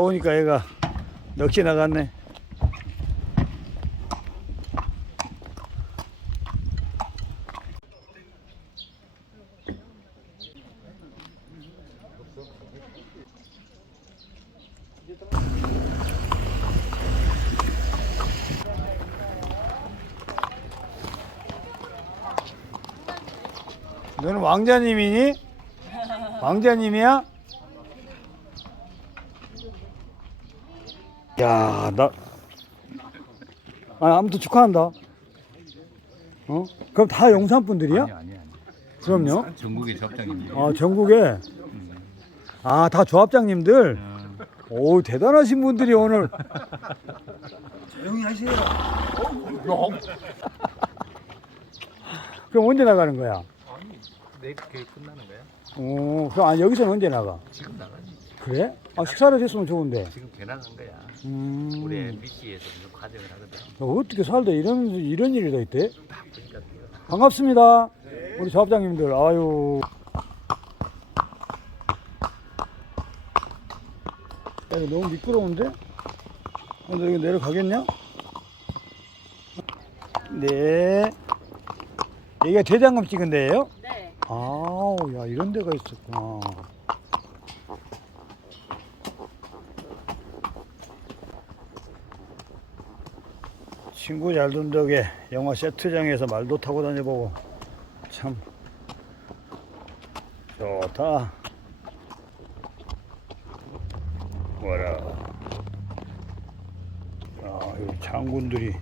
더우니까 얘가 넋이 나갔네. 너는 왕자님이니? 왕자님이야? 야, 나. 아, 아무튼 축하한다. 어? 그럼 다 용산 분들이야? 아니 아니 아니. 그럼요. 전국의 접장입니다. 아, 전국에. 아, 다 조합장님들. 오, 대단하신 분들이 오늘. 조용히 하세요. 그럼 언제 나가는 거야? 내일 교육 끝나는 거야? 오, 그럼 아, 여기서는 언제 나가? 지금 나가지. 그래? 아, 식사를 했으면 좋은데. 지금 개나간 거야. 음. 우리 MBC에서 무슨 과정을 하거든. 너 어떻게 살다 이런, 이런 일이 다 있대? 바쁘니까. 반갑습니다. 우리 조합장님들. 아유. 야, 이거 너무 미끄러운데? 어, 너 이거 내려가겠냐? 네. 여기가 대장금 찍은 데예요? 네. 아우, 야, 이런 데가 있었구나. 친구 잘 둔 덕에 영화 세트장에서 말도 타고 다녀보고 참 좋다. 뭐라. 아, 여기 장군들이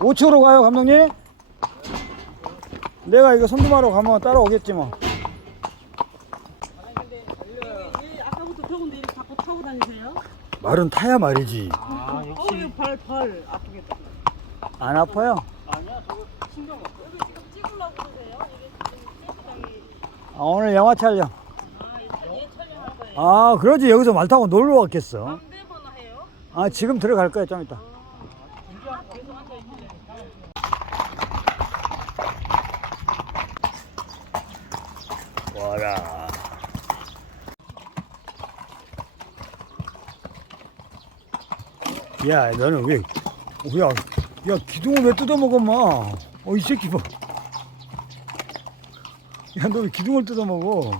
우측으로 가요, 감독님? 내가 이거 손두마로 가면 따라오겠지 뭐. 왜 아까부터 더운데 이렇게 자꾸 타고 다니세요? 말은 타야 말이지. 아 어, 이거 발, 발 아프겠다. 안 아파요? 아니야, 저거 신경 없어. 여기 지금 찍으려고 그러세요? 이게 지금 세트장이. 아, 오늘 영화 촬영. 아, 얘, 얘 촬영할 거예요. 아, 그러지. 여기서 말 타고 놀러 왔겠어. 광대 번호 해요? 아, 지금 들어갈 거야, 좀 이따. 계속 앉아있길래. 와라. 야, 너는 왜, 야, 야, 기둥을 왜 뜯어먹어, 마. 어, 이 새끼 봐. 야, 너 왜 기둥을 뜯어먹어?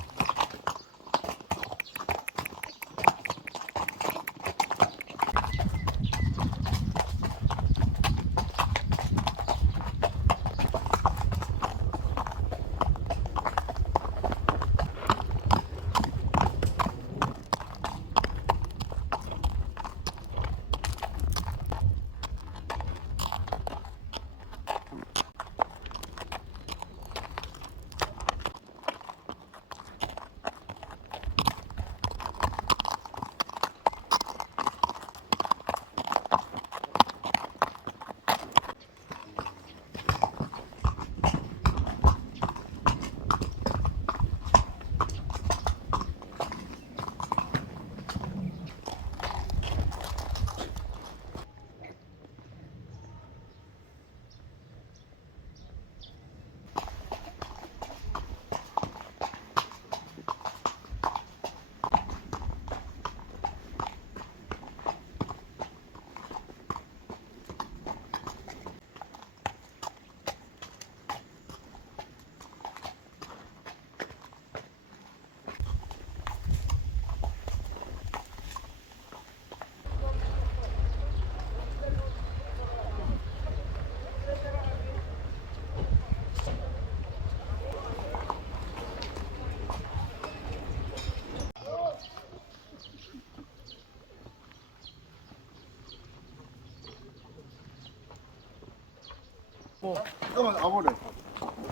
잠깐만 아버래.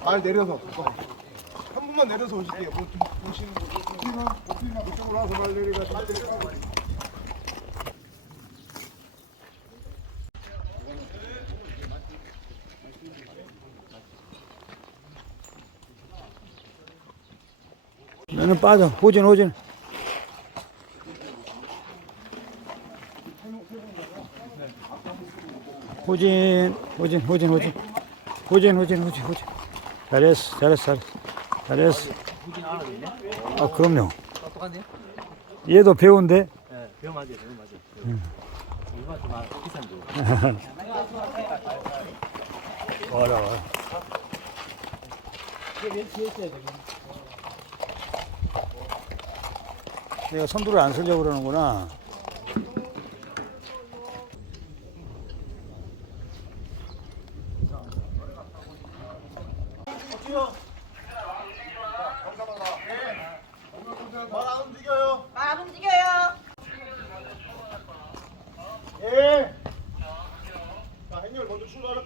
발 내려서. 잠깐만. 한 번만 내려서 오실게요. 뭐좀 보시는 거. 오피나 오피나 이쪽으로 와서 발 내리가 발 내리가. 너는 빠져. 호진, 호진. 호진, 호진, 호진, 호진. 후진 후진 후진 후진 잘했어 잘했어 잘했어 잘했어 후진 알아도 있네? 아 그럼요 똑똑하네? 얘도 배운데 예, 배움 맞아요, 배움 맞아요. 이거 좀 아, 비싼데. 와라 와라 내가 선두를 안 쓰려고 그러는구나 말 안 움직여요. 말 안 움직여요. 예. 자, 행렬 먼저 출발할게요.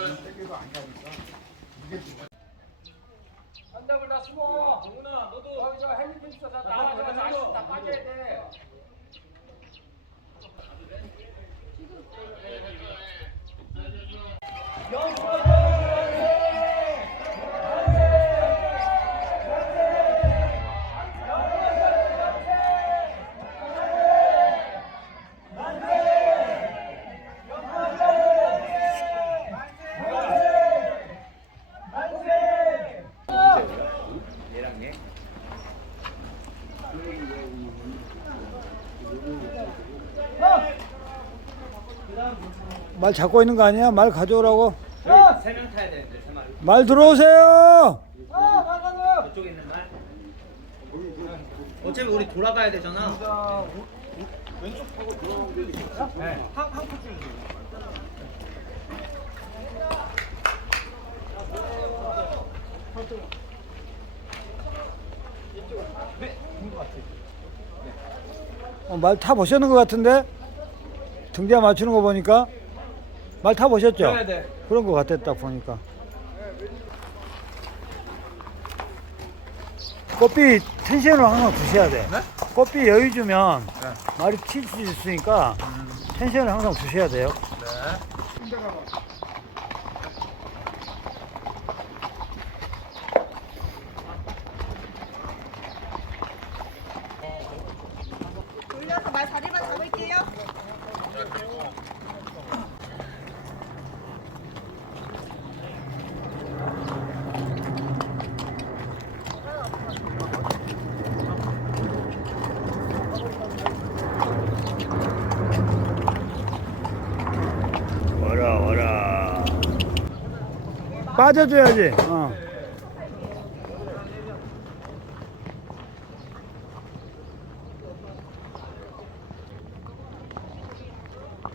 한답 말 잡고 있는 거 아니야? 말 가져오라고 세명 타야 되는데, 세 마리. 말 들어오세요 저쪽에 있는 말. 어차피 우리 돌아가야 되잖아. 어, 말 타 보셨는 것 같은데 등대 맞추는 거 보니까 말 타 보셨죠? 그런 것 같아 딱 보니까 꽃비 텐션을 항상 두셔야 돼. 꽃비 여유 주면 말이 튈수 있으니까 텐션을 항상 두셔야 돼요. 돌려서 말 자리만 잡을게요. 와라 와라. 빠져줘야지. 어.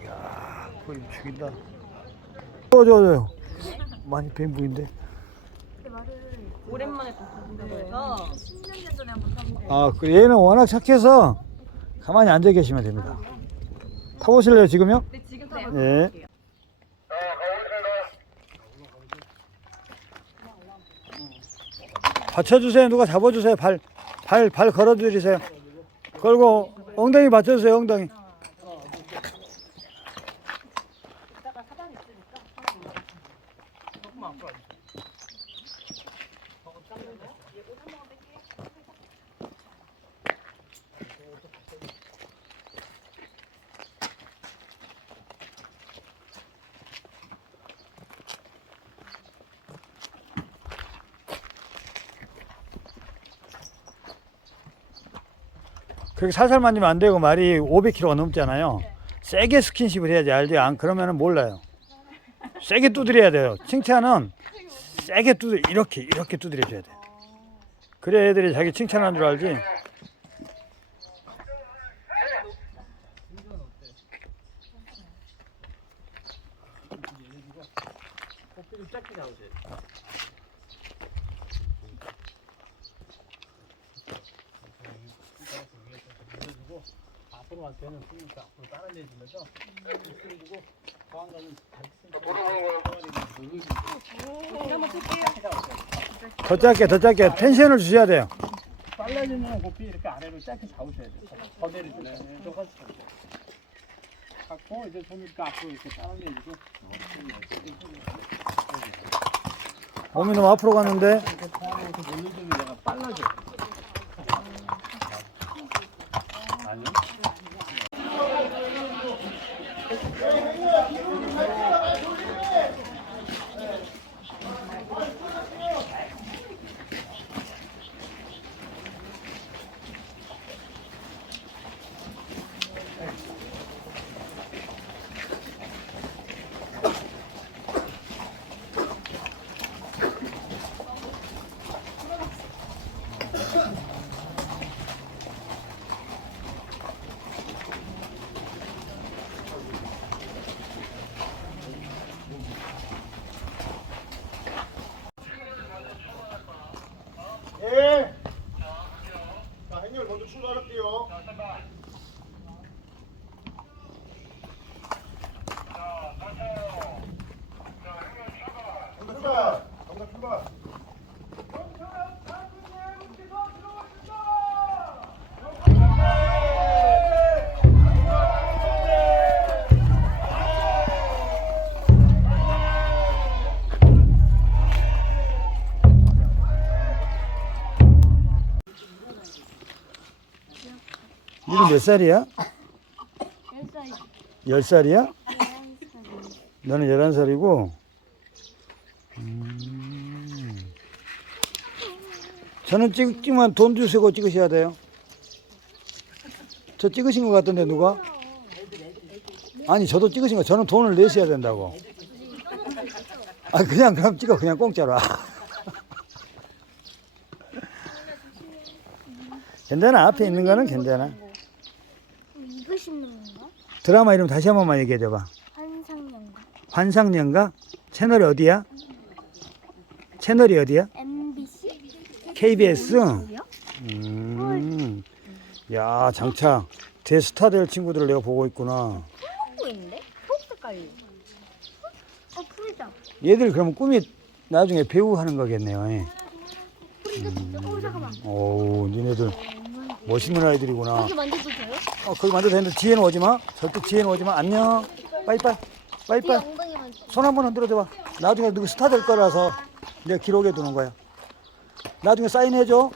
야, 거의 죽인다. 저 저 저 많이 뵌 부인데. 오랜만에 타본다고 해서 10년 전에 한번 타보고. 아, 그 얘는 워낙 착해서 가만히 앉아 계시면 됩니다. 타보실래요 지금요? 네, 지금 타볼게요. 예. 받쳐주세요. 누가 잡아주세요. 발, 발, 발 걸어드리세요. 걸고 엉덩이 받쳐주세요. 엉덩이. 그렇게 살살 만지면 안 되고 말이 500kg가 넘잖아요. 세게 스킨십을 해야지 알지? 안 그러면은 몰라요. 세게 두드려야 돼요. 칭찬은 세게 두드 이렇게 이렇게 두드려 줘야 돼. 그래 애들이 자기 칭찬한 줄 알지. 걔는 쓰니까 앞으로 따라내주면서 쓰고 보안관은 잘더 짧게 더 짧게 텐션을 주셔야 돼요. 빨라지면 고삐 이렇게 아래로 짧게 잡으셔야 돼요. 더 내리주면 저거 갖고 이제 손 이렇게 앞으로 이렇게 따라내주고 몸이 너무 앞으로 갔는데 이렇게 보안관에서 몰려주면 얘가 빨라져. 아니요. 이름 몇 살이야? 열열 살이야? 너는 열한 살이고. 음. 저는 찍지만 돈 주시고 찍으셔야 돼요. 저 찍으신 것 같던데 누가? 아니 저도 찍으신 거 저는 돈을 내셔야 된다고. 아 그냥 그럼 찍어 그냥 공짜로. 괜찮아 앞에 있는 거는 괜찮아. 드라마 이름 다시 한 번만 얘기해 줘봐. 환상연가 환상연가? 채널이 어디야? 채널이 어디야? MBC? KBS? 음. 야, 장차 대스타 될 친구들을 내가 보고 있구나. 초록 색깔이 어 얘들 그러면 꿈이 나중에 배우 하는 거겠네요. 예. 풀이가 진짜 어 잠깐만 오, 니네들 멋있는 아이들이구나. 여기 만져도 돼요? 어, 거기 만져도 되는데 뒤에는 오지 마. 절대 뒤에는 오지 마. 안녕. 빠이빠이. 빠이빠이. 손 한번 흔들어 줘봐. 나중에 누구 스타 될 거라서 내가 기록해 두는 거야. 나중에 사인해 줘.